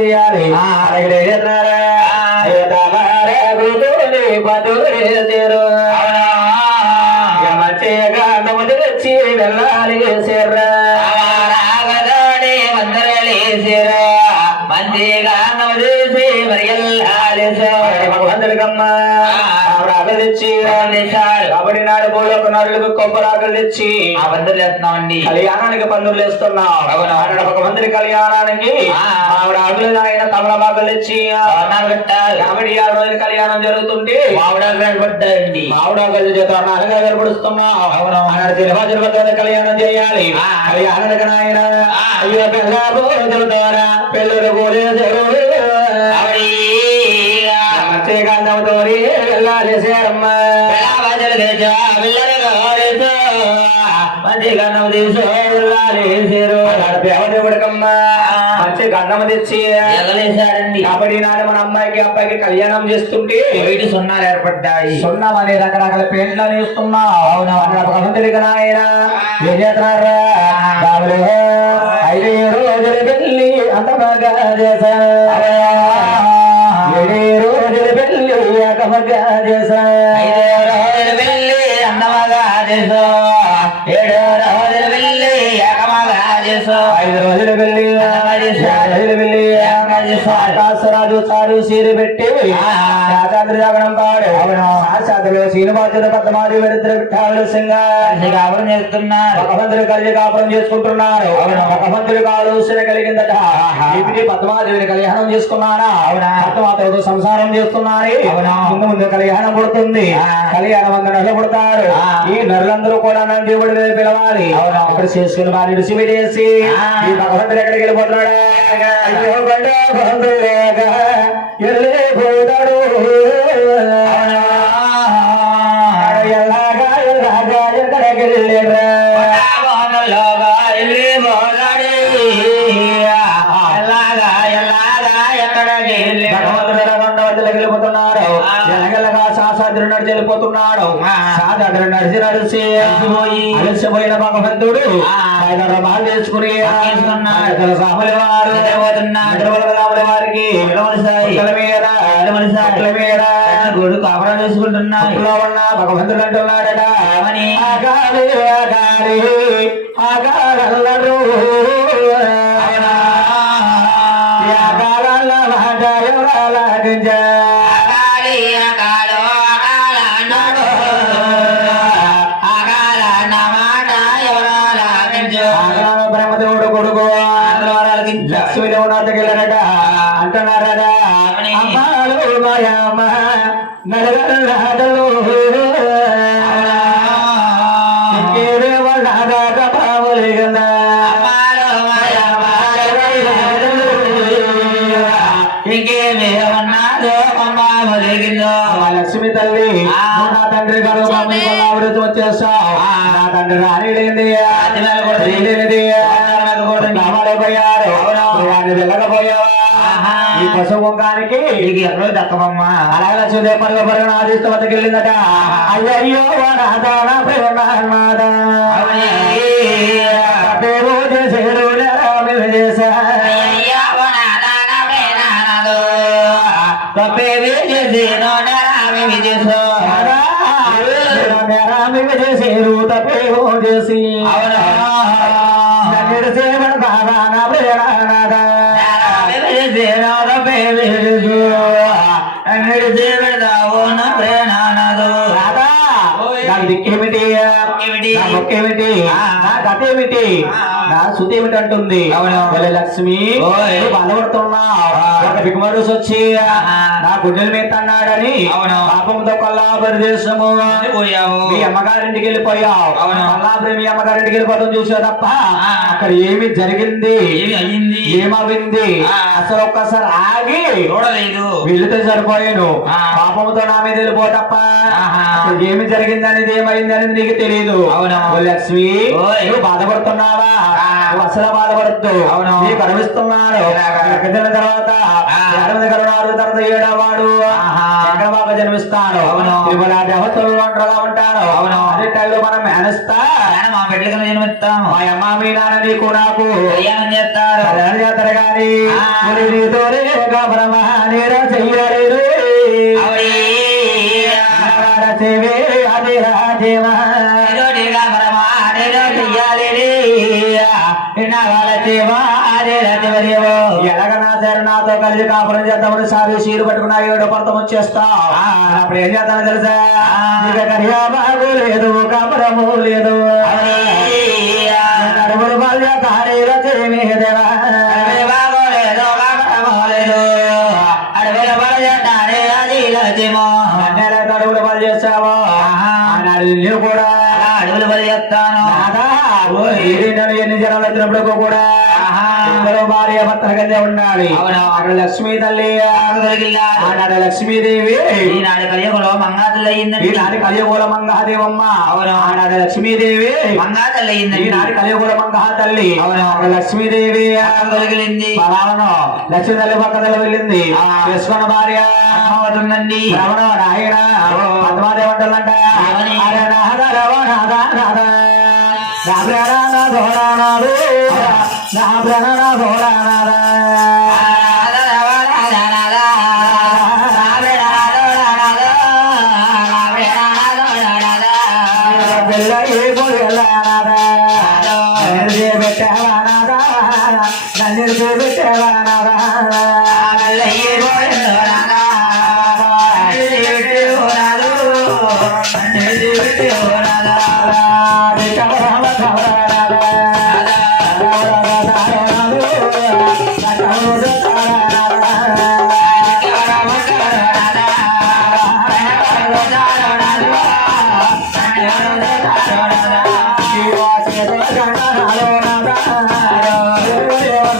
చేయాలి వచ్చి వెళ్ళాలి చేర్రా మంచిగా నవదేసి మరియల్లాలి భగవంతుడికమ్మ ఆవిడ నరులకు కొబ్బరాకులు తెచ్చి అబద్ధాలు వేస్తున్నామండి కళ్యాణానికి పందులు వేస్తున్నాం అవును. ఆవిడ భగవంతుడి కళ్యాణానికి ఆ. ఆవిడ ఆకులు నాయన తమలపాకులు పెట్టాలి కాబట్టి ఆరు రోజుల కళ్యాణం జరుగుతుంటే మామిడాకు కనబడ్డాయండి మామిడాకులు చేత నాలుగా కనబడుస్తున్నాం అవును. ఆనాడు తిరుపతి కళ్యాణం చేయాలి ఆ. కళ్యాణానికి నాయన ఆ. అయ్యో కల్లా రోజుల ద్వారా పెళ్ళులు పూజలు మత్స్యకాంతంతో వెళ్ళాలి సేరమ్మ దేవదేవుడికమ్మ మంచి గంధం తెచ్చి ఎగలేశాడండి కాబట్టి నాడు మన అమ్మాయికి అబ్బాయికి కళ్యాణం చేస్తుంటే సున్నాలు ఏర్పడ్డాయి? సున్నం అనే రకరకాల పేర్లు ఇస్తున్నావు అవును? భగవంతుడికి నాయన ఏం చేస్తున్నారా? ఐదు రోజులు వెళ్ళి అంత బాగా చేశా సింగారు కాపురం చేస్తున్నారు భగవంతుడు కలిసి కాపురం చేసుకుంటున్నారు భగవంతుడి ఆలోచన కలిగిందట ఇప్పుడు పద్మాదేవిని కళ్యాణం చేసుకున్నారా అవునా? పద్మాతతో సంసారం చేస్తున్నారు అవునా? ముందు ముందు కళ్యాణం పుడుతుంది. కళ్యాణం వంద నరులు పుడతారు. ఈ నరులందరూ కూడా నన్ను దేవుడి మీద పిలవాలి అవునా? అక్కడ చేసుకుని వారిని రుచి ఆ. ఈ భగవంతుడు ఎక్కడికి వెళ్ళిపోతున్నాడు భగవంతుడు వెళ్ళిపోతున్నాడు. శాసాద్రి నడిచి నడిచి అలసిపోయి. అలసిపోయిన భగవంతుడు తీసుకున్నాడు. ఇద్దరు సాముల వారు వారికి గొడు కాపురం చేసుకుంటున్నాడు ఉన్న భగవంతుడు అంటున్నాడట ఏమని? ఆగాలి ఆగాలి ఆగాలరు ఆగాల మా లక్ష్మి తల్లి నా తండ్రి గారు కొల్లాపురం వచ్చేస్తావు. నా తండ్రి రానిలేంది రాతి మీద ఈ పశువు ముఖానికి నీకు ఎక్కడో దక్కమమ్మా. అలాగే లక్ష్మీదేవి పరుగు పరుగున ఆదిస్తూ వద్దకు వెళ్ళిందట. అయ్యయ్యో నాదా నా ప్రేమనాదా దేవో చేసేరు రామి చేశా అయ్యయ్యా వనాదాన ప్రేరణలో తప్పేవి చేసి. నోడరామి విజేసో రామి చేసేరు తప్పేవో చేసి. అవునా? నా శృతి ఏమిటి అంటుంది అవును. ఒలే లక్ష్మి. ఒక బిగుమరుసు వచ్చి. నా గుడ్డల మీద అన్నాడని అవును. పాపంతో కొల్లాపరి దేశము పోయావు మీ అమ్మగారింటికి వెళ్ళిపోయావు. కొల్లాపురి మీ అమ్మగారింటికి వెళ్ళిపోతాం చూసా తప్ప. అక్కడ ఏమి జరిగింది ఏమి అయ్యింది ఏమవింది. అసలు ఒక్కసారి ఆగి చూడలేదు వెళితే సరిపోయాను ఆ. పాపంతో నా మీద వెళ్ళిపోతప్ప ఆహా. అక్కడ ఏమి జరిగింది అనేది ఏమైంది అనేది నీకు తెలియదు అవును. లక్ష్మి. నువ్వు బాధపడుతున్నావా. నువ్వు అసలు బాధపడద్దు అవును. నీకు? ఎక్కడ తర్వాత ఆ. ఎనిమిది కరుణారు తర్వాత ఏడవాడు ఆహా. చంద్రబాబు జన్మిస్తాడు అవును. త్రిపుల దేవతలు ఒంటరిగా ఉంటారు అవును. అదే టైంలో మనం మేనస్తా మేనమామ బిడ్డలకు జన్మిస్తాము మా అమ్మ మీ నాన్న నీకు నాకు కళ్యాణం చేస్తారు కళ్యాణం చేస్తారు గాని ఆ. మరి నీతోనే గమనమా నేరా చెయ్యలేరు ఆవిడ నావాడ చెవే అది రాజేవా నీతోటిగా పరమా నేను చెయ్యాలి నా వాళ్ళ చేవా అదే రాజవర్యమో ఎలాగ నా సరే నాతో కలిసి కాపురం చేద్దామని సారి చీరు పట్టుకున్నా ఏడు పడతాం వచ్చేస్తా. అప్పుడు ఏం చేస్తానో తెలుసా? ఇక కర్యా బాగు లేదు కాపురము లేదు. também, అడవులు నెల ఎన్ని జనాలు వచ్చినప్పుడు కూడా ఇద్దరు భార్య భర్తల కిందే ఉండాలి. అవును. అక్కడ లక్ష్మీ తల్లి. ఆనాడు లక్ష్మీదేవి. ఈనాడు కలియుగంలో మంగాతల్లి అయ్యిందండి ఈనాడు కలియుగూల మంగాదేవమ్మ. అవును. ఆనాడు లక్ష్మీదేవి. మంగాతల్లి ఈనాడు కలియుగూల మంగా తల్లి అవును. అక్కడ లక్ష్మీదేవి. బలావను లక్ష్మీ తల్లి పక్కన వెళ్ళింది. ఆ. చేసుకున్న భార్య. అవుతుందండి రమణ నాయన పద్మాదేవి అంటుందంట ఏమని? అరే నాథ రమణాథ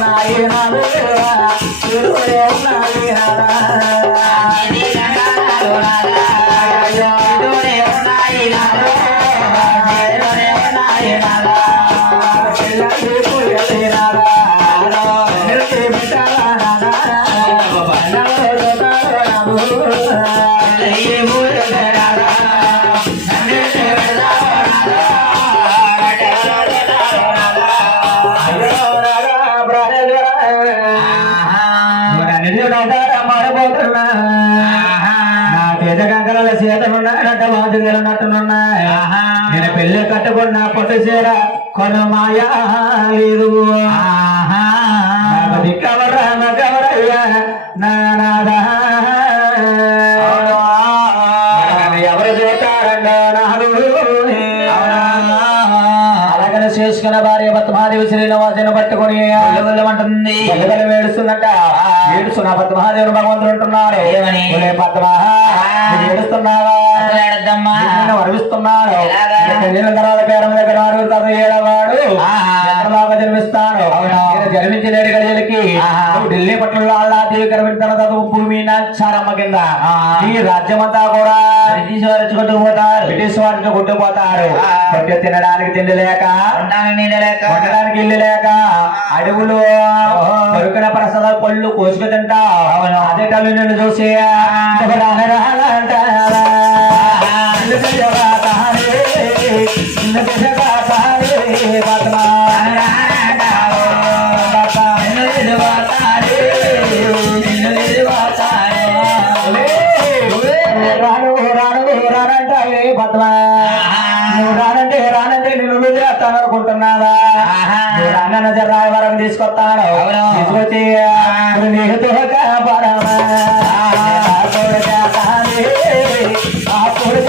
నాయనా పెట్టావా కట్టుకున్న పొట్టు చీర కొను మాయా లేదు ఎవరు చూస్తారండో అలాగనే చేసుకున్న భార్య పద్మాదేవి శ్రీనివాసుని పట్టుకుని పిల్లలు ఏడుస్తుందట. ఏడుస్తున్న పద్మహాదేవుని భగవంతుడు ఉంటున్నారు పద్మా ఏడుస్తున్నావా? పేరం దగ్గర ఏడవాడు. నేను జన్మించిన ఏడు గడియలకి ఢిల్లీ పట్టణంలో అల్లాదేవి గర్భించిన తర్వాత భూమి నాచారమ్మ కింద. ఈ రాజ్యమంతా కూడా బ్రిటిష్ వారు కొట్టుకుపోతారు బ్రిటిష్ వారికి కొట్టుకుపోతారు తినడానికి తిండి లేక ఉండడానికి ఇల్లు లేక అడవులు దొరికిన ప్రసాద పళ్ళు కోసుకు తింటా. అదే తల్లి నిన్ను చూసి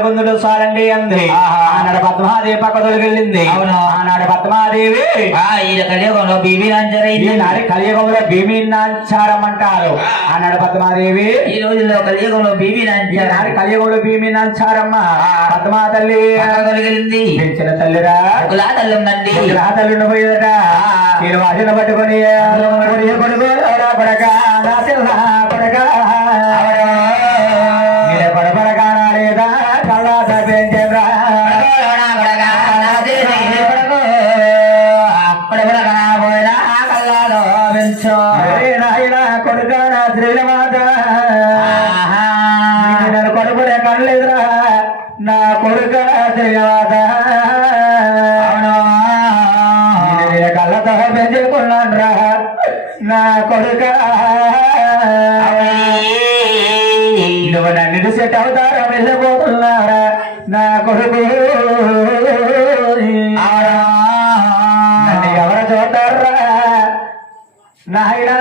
కొందులు సాలండి అంది. ఆనాడు పద్మాదేవి పక్క తొలగిల్లింది అవును. ఆనాడు పద్మాదేవి కలియుగంలో నంజరైంది ఈనాడు కలియుగంలో భీమినాచారం అంటారు ఆ. ఆనాడు పద్మాదేవి ఈ రోజుల్లో కలియుగంలో ఈనాడు నంజర కలియుగంలో భీమినాచారమ్మ ఆ. పద్మా తల్లి కలిగింది పెంచిన తల్లిరా. ఒకలా తల్లి ఉందండి నా తల్లిని పోయేదట. ఆ. నేను వాటిని పట్టుకొని కొడుకు నా కొడుక. నువ్వు నన్ను సెట్ అవుతారా? వెళ్ళిపోతున్నారా? నా కొడుకు. నన్ను ఎవరు చూస్తారా నాయనా.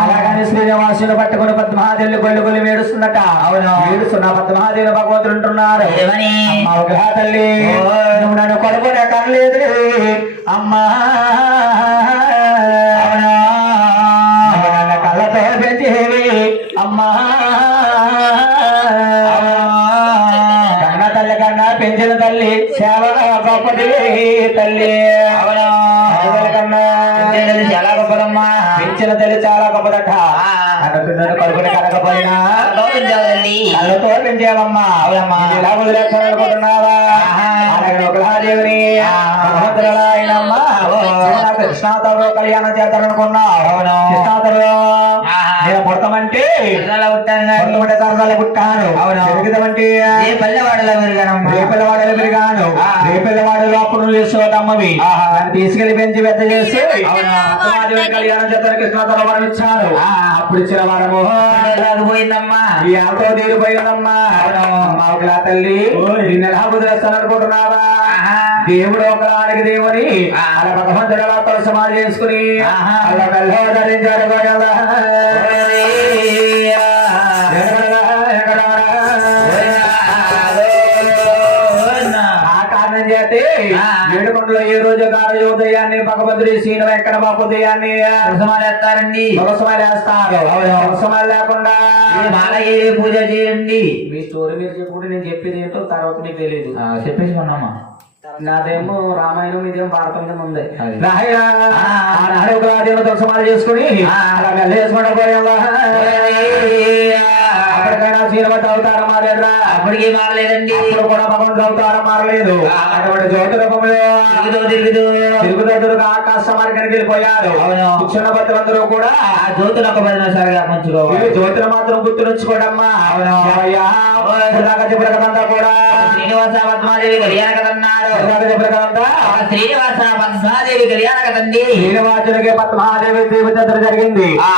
అలాగని శ్రీనివాసుని పట్టుకుని పద్మాదేవి గొల్లు గొల్లు మేడుస్తుందట అవును. మేడుస్తున్న పద్మాదేవి భగవంతుడు ఉంటున్నారు? అమ్మ తల్లి. నువ్వు నన్ను కొడుకునే కనలేదు అమ్మా. కళ్ళతో పెంచేవి అమ్మా. కన్న తల్లి కన్నా పెంచిన తల్లి సేవ గొప్పది తల్లి. కన్నా చాలా గొప్పదమ్మా. పెంచిన తల్లి చాలా గొప్పదట. అన్నట్టున్నాడు కడుపుని గౌరవించాలండి కళ్ళతో పెంచేవమ్మా. అవునమ్మా. ఇలా వదిలేస్తాననుకుంటున్నావా? ఓ. కృష్ణాతలో కళ్యాణం. కృష్ణాతలో ఆహా. నేను పుడతామంటే పుట్టాను అవును. పెరుగుతామంటే ఏ పల్లెవాడలో పెరిగాను ఆ. రేపిల్లవాడలు అప్పుడు నన్ను తీసుకెళ్ళి పెంచి పెద్ద చేసి కళ్యాణం చేస్తాను కృష్ణాతల వరం ఇచ్చారు. ఆ. అప్పుడు ఇచ్చిన వరము పోయిందమ్మా. ఈ ఆటో తీరిపోయిందమ్మా. తల్లి నిన్న ఎలా వదిలేస్తాను అనుకుంటున్నావా ఆహా. దేవుడు ఒకలానికి దేవుని ఆ. అలా భగవంతుడు ఎలా సమాధి చేసుకుని ఆహా. అలా కల్లో ధరించాడు ఆ. ఏడుకొండలో ఏ రోజు కాదు ఉదయాన్ని భగవంతుడి సీన వెంకట బాబు ఉదయాన్ని వేస్తారండి వేస్తారు లేకుండా మాలయ్య పూజ చేయండి. మీ స్టోరీ మీరు చెప్పుకుంటే నేను చెప్పేది ఏంటో తర్వాత మీకు తెలియదు చెప్పేసుకున్నామా నాదేమో రామాయణం ఇదేమో భారతం కింద ఉంది ఆనాడు ఒక చేసుకుని. అలా వెళ్ళేసుకుంటా పోయావా? సీనమతి అవతారం మారేరా అప్పటికి మారలేదండి. కూడా భగవంతుడు అవతారం మారలేదు. అటువంటి జ్యోతి రూపంలో తిరుగుతూ తిరుగుతూ. తిరుగుదొద్దురుగా ఆకాశ మార్గానికి వెళ్ళిపోయారు. అవును. కూర్చున్న భక్తులందరూ కూడా ఆ జ్యోతులు ఒక పది నిమిషాలుగా ఈ పంచుకోవాలి జ్యోతిని మాత్రం గుర్తుంచుకోడమ్మా చెప్పిన కూడా. శ్రీనివాస పద్మాదేవి కళ్యాణ కదన్నారు ఇప్పుడుదాకా చెప్పిన కథంతా శ్రీనివాస పద్మాదేవి కళ్యాణ కదండి శ్రీనివాసునికి పద్మాదేవి దేవత జరిగింది. ఆ.